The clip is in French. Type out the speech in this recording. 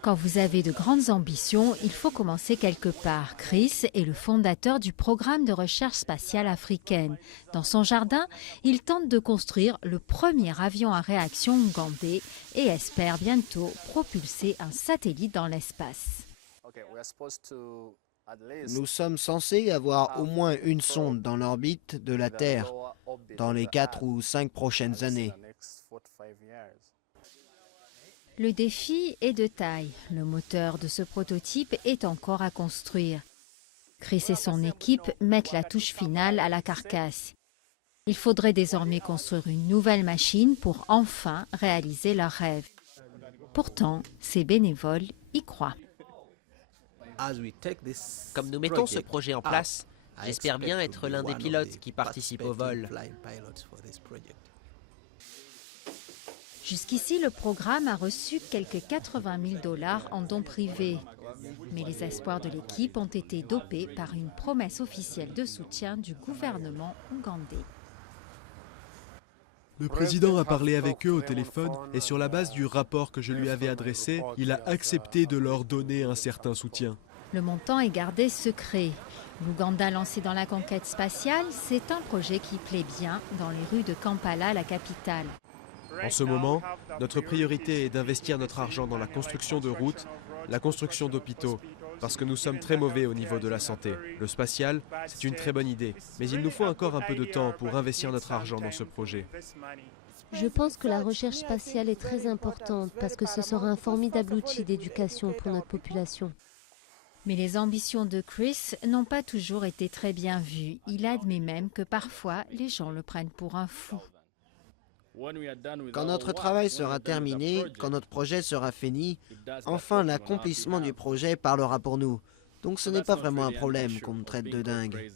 Quand vous avez de grandes ambitions, il faut commencer quelque part. Chris est le fondateur du programme de recherche spatiale africaine. Dans son jardin, il tente de construire le premier avion à réaction ougandais et espère bientôt propulser un satellite dans l'espace. Nous sommes censés avoir au moins une sonde dans l'orbite de la Terre dans les 4 ou 5 prochaines années. Le défi est de taille. Le moteur de ce prototype est encore à construire. Chris et son équipe mettent la touche finale à la carcasse. Il faudrait désormais construire une nouvelle machine pour enfin réaliser leur rêve. Pourtant, ces bénévoles y croient. Comme nous mettons ce projet en place, j'espère bien être l'un des pilotes qui participent au vol. Jusqu'ici, le programme a reçu quelques 80 000 $ en dons privés. Mais les espoirs de l'équipe ont été dopés par une promesse officielle de soutien du gouvernement ougandais. Le président a parlé avec eux au téléphone et sur la base du rapport que je lui avais adressé, il a accepté de leur donner un certain soutien. Le montant est gardé secret. L'Ouganda lancé dans la conquête spatiale, c'est un projet qui plaît bien dans les rues de Kampala, la capitale. En ce moment, notre priorité est d'investir notre argent dans la construction de routes, la construction d'hôpitaux, parce que nous sommes très mauvais au niveau de la santé. Le spatial, c'est une très bonne idée, mais il nous faut encore un peu de temps pour investir notre argent dans ce projet. Je pense que la recherche spatiale est très importante parce que ce sera un formidable outil d'éducation pour notre population. Mais les ambitions de Chris n'ont pas toujours été très bien vues. Il admet même que parfois, les gens le prennent pour un fou. Quand notre travail sera terminé, quand notre projet sera fini, enfin l'accomplissement du projet parlera pour nous. Donc ce n'est pas vraiment un problème qu'on me traite de dingue.